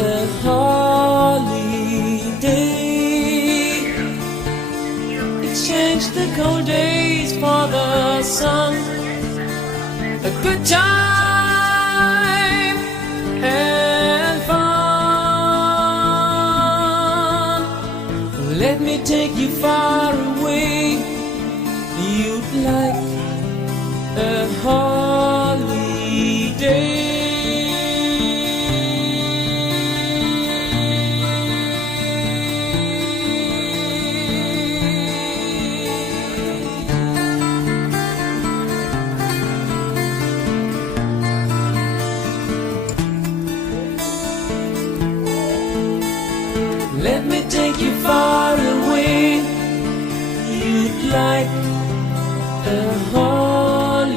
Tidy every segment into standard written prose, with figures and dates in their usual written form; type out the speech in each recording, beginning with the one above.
a holiday. Exchange the cold days for the sun. A good time and fun. Let me take you far away. You'd like a holiday. Let me take you far away. You'd like a holiday.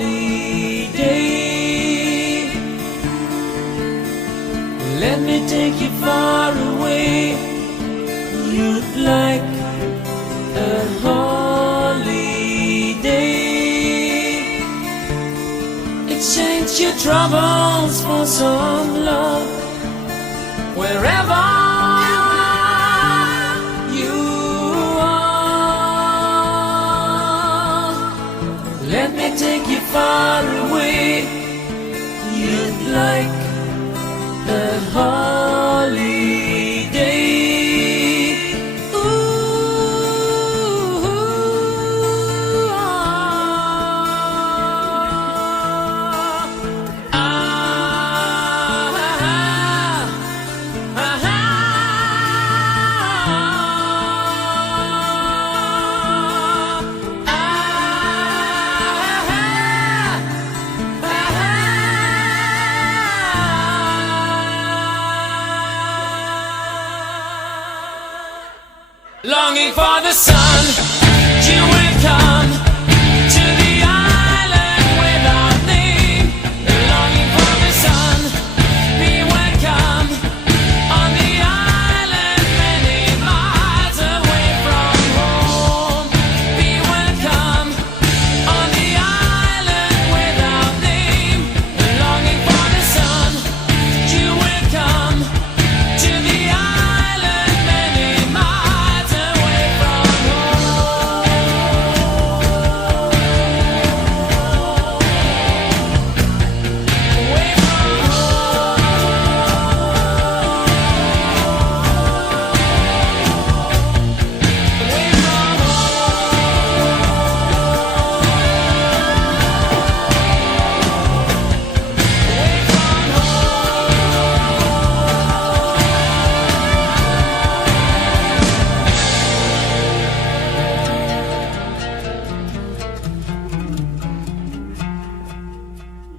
Let me take you far away. You'd like a holiday. Exchange your troubles for some love. Wherever let me take you far away. You'd like a holiday. Ooh, ah, ah, ah, longing for the sun, you will come to the island without name. Longing for the sun, be welcome on the island many miles away from home. Be welcome on the island without name. Longing for the sun, you will come to the island many miles away from home. Away from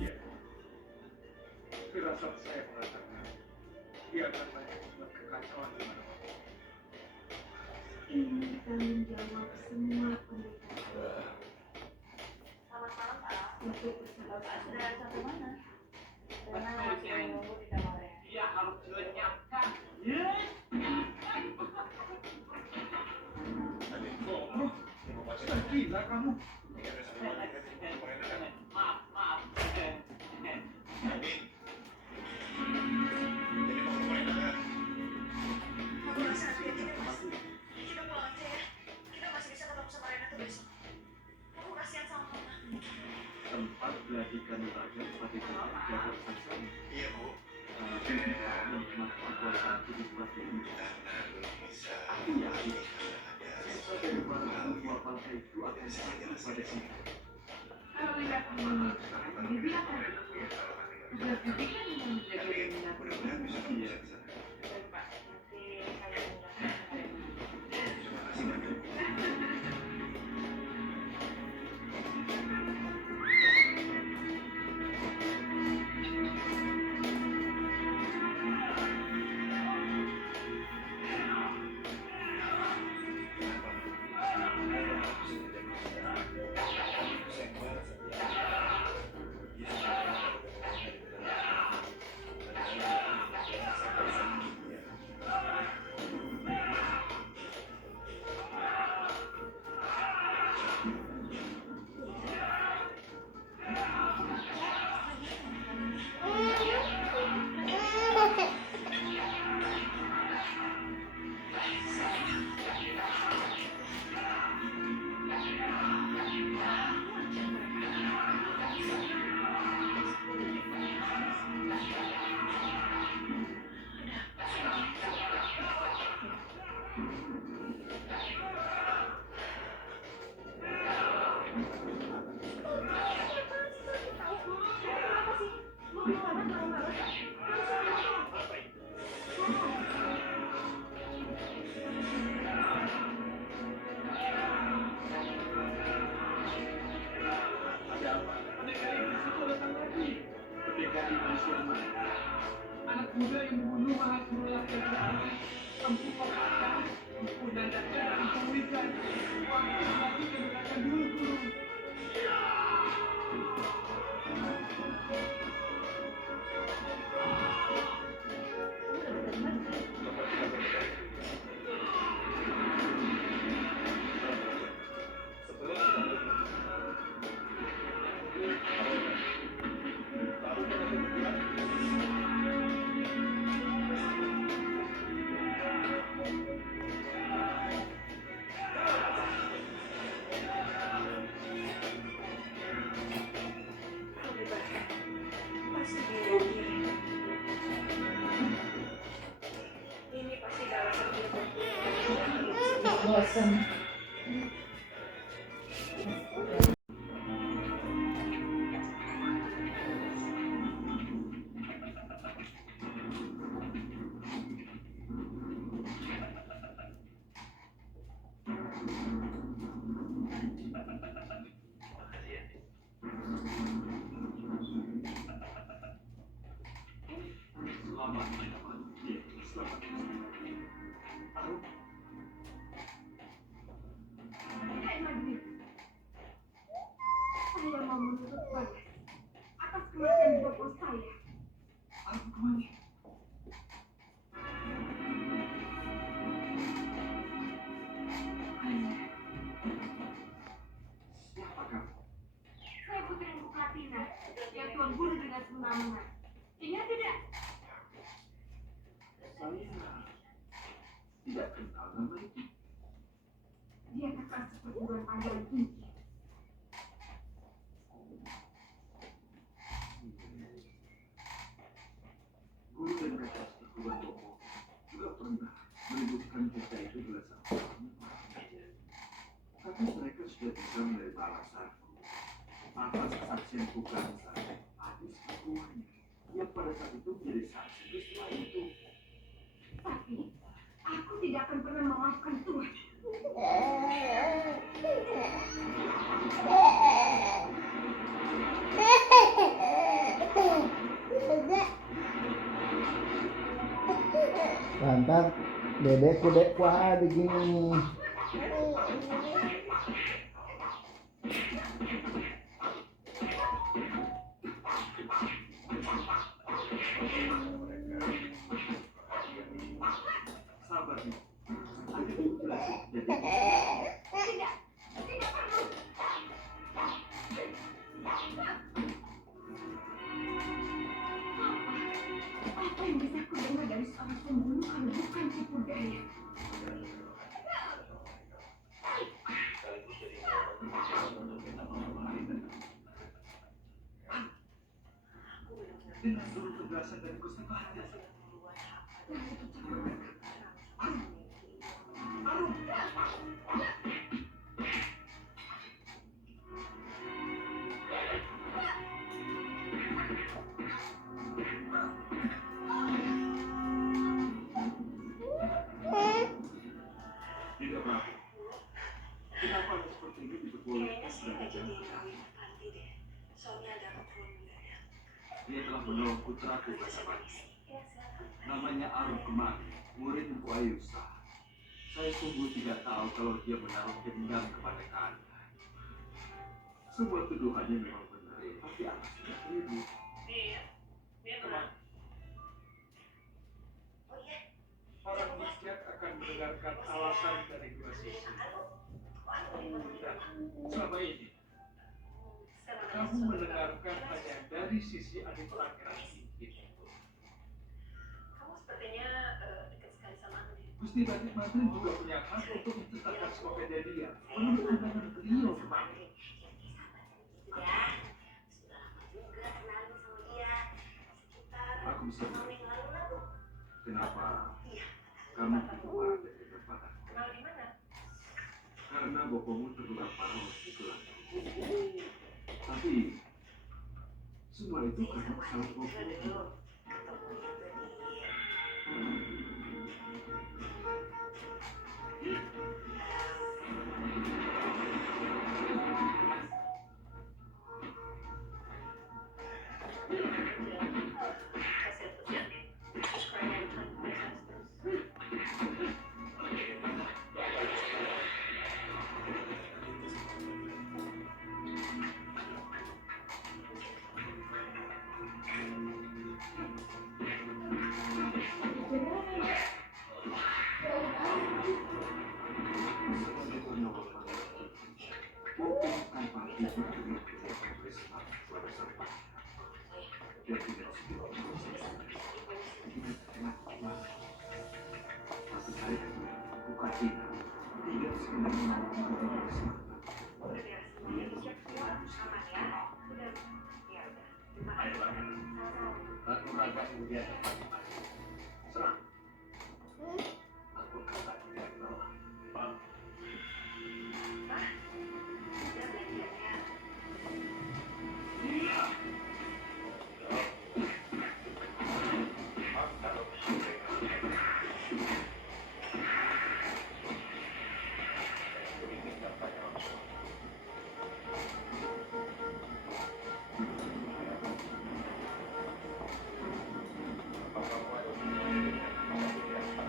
Iya, firasat saya mengatakan dia akan membuat kekacauan di mana-mana. Ini tanggung jawab semua pendekatan. Selamat malam, Pak. Untuk usaha Bapak sudah sampai mana? Masih Karena nulis ya? menunggu di kamarnya. Iya, harus dilenyapkan. Gila kamu. Maaf. Aku rasa hati-hati deh, Mas. Kita pulang aja ya. Kita masih bisa ketemu sama Rena tuh besok. Aku kasihan sama Mama. Tempat pelatihan rakyat pada jalur saksama. Iya bu. Menikmati kekuasaan hidup batin ini. Aku yakin sisa dari para semua bangsa itu akan sampai pada sini. Kalau lihat ini, dibilang tadi, sudah kan yang menjaga minat. Mudah-mudahan bisa ketemu Iya. di sana. Baik, Pak. Nanti saya menggunakan sama Rena. Terima kasih banyak. Kenapa? Dulu malah menolak kebenaran. Kamu kok ada? Udah datang dari pemikiran. Waktu lagi kebenaran dulu guru. Pasti dia. Ini pasti balasan dia buat gue. Bosan. Makasih ya. Selamat teman-teman. Iya, selamat. Arum, Maghrib. Saya mau menuntut balas atas kematian bopo saya. Arum kemana? Siapa kamu? Saya putri Mukatina yang tuan bunuh dengan semena-mena. Ingat tidak? Saya tidak kenal nama itu. Dia kekasih perguruan pangeran tinggi. Guru dan kakak perguruan Bopo juga pernah menyebutkan cerita itu belasan tahun yang lalu. Tapi mereka sudah bisa menerima alasanku atas kesaksian Kukansa, adik sepupunya, yang pada saat itu menjadi saksi peristiwa itu. Tapi aku tidak akan pernah memaafkan Tuhan. Lantar dedek kudek kuah begini. Sabar nih, adik itu jelasin jadi Tidak, tidak perlu. Apa yang bisa ku dengar dari seorang pembunuh kalau bukan tipu daya? Sekaligus jadi momen untuk kita mengamalkan. dengan seluruh penjelasan dari Gusti Patih. Arum, tidak apa-apa. Kenapa harus seperti ini diperbolehkan Kayaknya saya sebagai nggak jadi jamaah? kawin nanti deh. Soalnya ada keperluan mendadak. Dia telah menolong putraku Kasabani. Ya, silakan. Namanya Arum Kemari, murid Empu Ayusa. Saya sungguh tidak tahu kalau dia menaruh dendam kepada kalian. Semua tuduhannya memang benar, tapi aku sudah keliru. Iya. Dia Kemana? Oh iya. Para bijak akan mendengarkan alasan dari dua sisi. Dan selama ini, Sekarang Kamu mendengarkan hanya dari sisi adik pangeran itu. kamu sepertinya dekat sekali sama aku deh. Gusti Batik Mantan juga punya hak untuk menceritakan semua kejadian menurut pandangan beliau kemarin. Ya, sudah lama juga kenalin sama dia. Sekitar Aku bisa tahun yang lalu lah tuh. Kenapa Iya. kamu keluar dari tempat aku? Kenal di mana? Karena bopomu terluka parah di tulang. Tapi semua itu karena salah Kita bopomu. dulu ketemunya tadi. Hasil pesiar nih. Keren. Itu demi kejadian Risma suara serba. Dia tidak sedih proses. Tidak kenapa. Tapi saya buka tidak. Tidak sekedar mau mengikuti Risma. Udah beres semuanya, dicek semua aman ya. Udah, ya udah. Terima kasih. Sama-sama. Aku rasa kemudian masing-masing. Serang. Aku kata dia bawah. Paham? Pak, udah belanjanya. Kalau diminta tanya langsung. Apa kamu ada hubungan dengan dia atau tidak?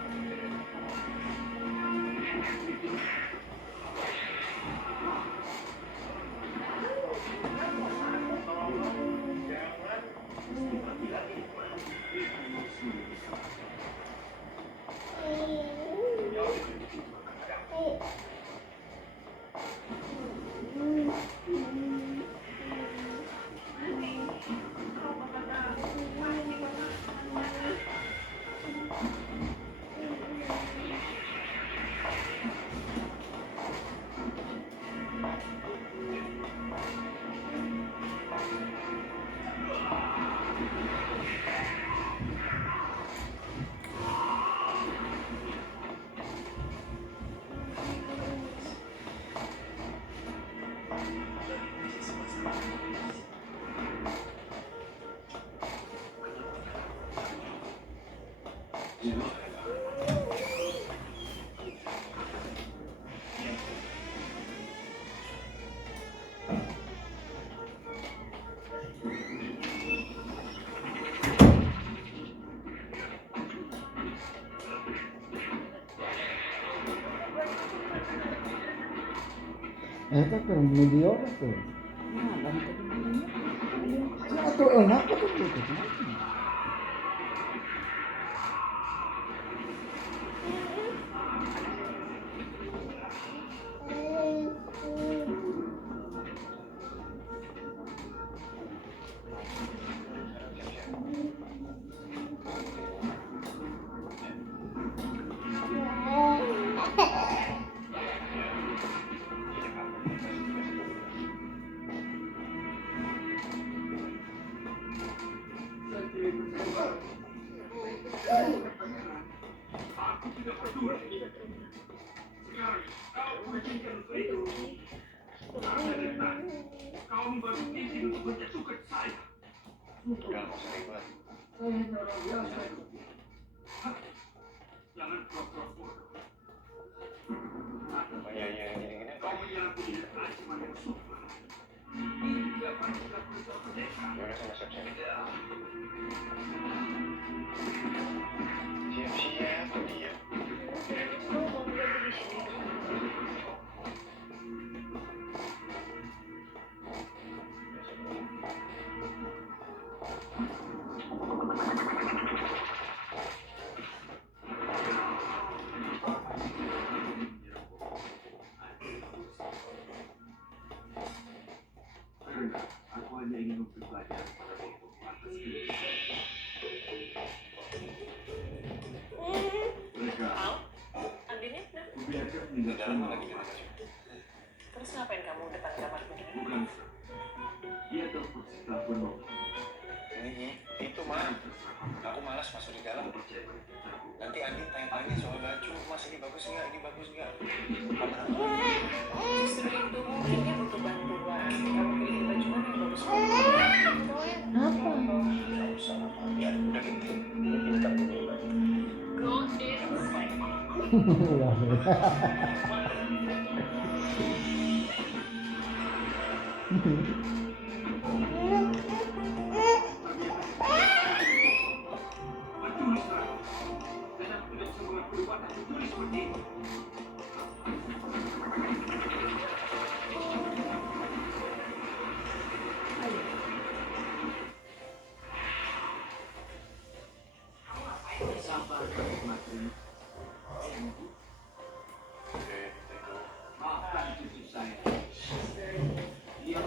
Eta keur video tuh. Nah, kan tadi bilangnya. Nah, tuh enak tuh tuh. Aku tidak peduli. Sekarang kau mengizinkan untuk itu. Karena dari tadi kau membantu izin untuk menjatuhkan saya. Udah, nggak usah ribet. Jangan pura-pura bodoh. Penyanyi yang gini-gini Kau menyangkut dengan cuma yang suka. Ini apa yang tidak perlu terperdeka. ya udah sama siap-siap. Siap-siap tuh dia. Kamu mau berhenti di sini? Karena aku hanya ingin memberi pelajaran pada itu atas kebiasaan. Mereka Al, Andinnya udah. membiarkan Di meninggalkan dalam lagi mama. mana sih? Terus ngapain kamu depan kamar begini? Bukan, Sir. Dia telepon si telepon mau. Ini itu mah. Aku malas masuk di dalam. Nanti Andin tanya-tanya soal baju. Mas ini bagus nggak? Ini bagus nggak? Kamar aku. Justru itu mungkin dia butuh bantuan. Kamu pilih baju mana yang bagus? Apa? Nggak usah. Ya udah gitu. Ini pintar punya baju. Go inside. Peduli, Sir. Dan aku tidak bisa mengakui watak peduli seperti itu. Sabar, Martin. Oke, itu. Maafkan cucu saya. Dia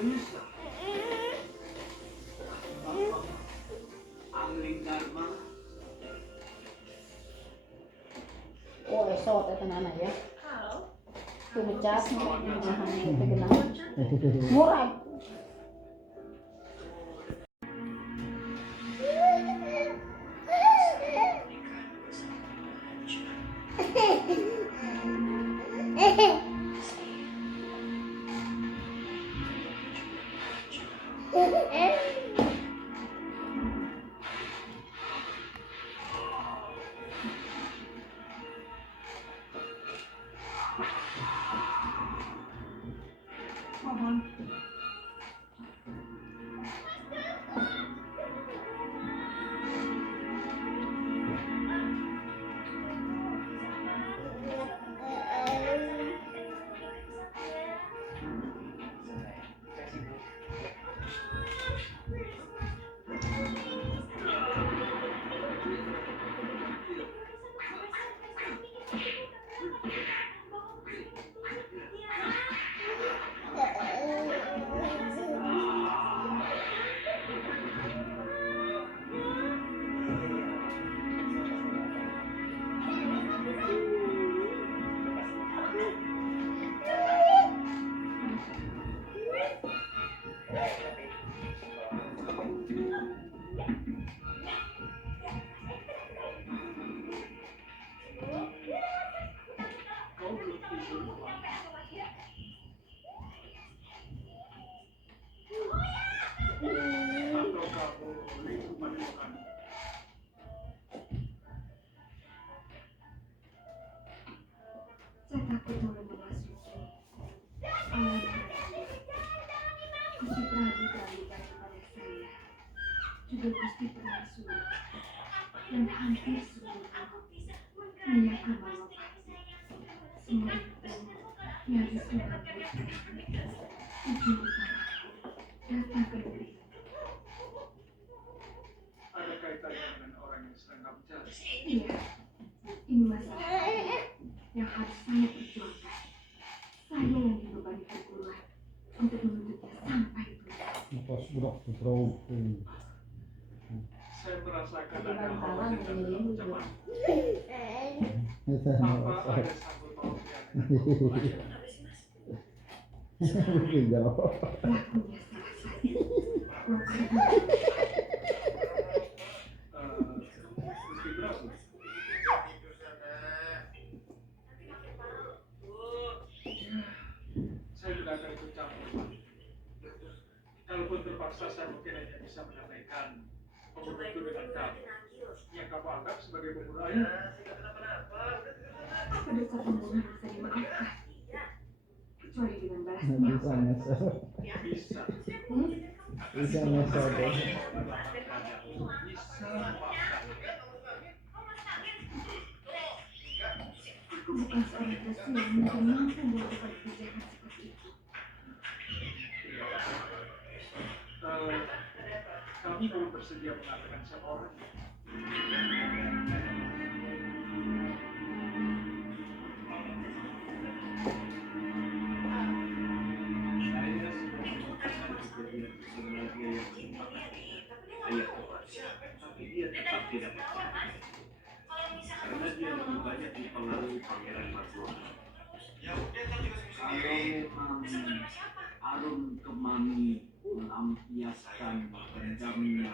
Vanessa. Angling Dharma. Oh, esot eta nana ya. Halo. Tuh ngecas nyahan itu genah. Murah. Kau belum tidur, Tuan. Atau kamu rindu padepokan? Saya takut mulai memasuki alam Gusti Prabu terlalu baik pada saya, juga Gusti Prabu dan hampir seluruh menyayangi Malapati. Semua itu yang disebut ujung utara datang ke negeri. Ada kaitannya dengan orang yang sedang kamu cari. Iya, ini masalah yang harus saya perjuangkan. Saya yang dibebani perguruan untuk menuntutnya sampai tuntas. Pas budak terus. Saya merasakan Di ada bantalan hawa ini dalam juga. ucapan. Itu Apa ada sambut pautnya dengan Jauh. Lakunya salah saya. Gusti Prabu? Saya tidak akan ikut campur, Pak. Kalaupun terpaksa, saya mungkin hanya bisa menyampaikan pembunuh itu dengan kamu. Yang kamu anggap sebagai pembunuh ayah. Apa dosa pembunuhan bisa dimaafkan? Kecuali dengan balas Bisa nyawa. nyesel. Bisa. Bisa nyesel deh. Bisa memaafkan. Aku bukan seorang rasul yang mungkin mampu melakukan kejahatan seperti itu. Kamu belum bersedia mengatakan siapa orangnya. Saya sudah melakukan kejadian sebenarnya yang menyebabkan ayah kepada, tapi dia tetap tidak percaya. Karena dia lebih banyak dipengaruhi Pangeran Margono. Kalau memang Arun Kemani melampiaskan dendamnya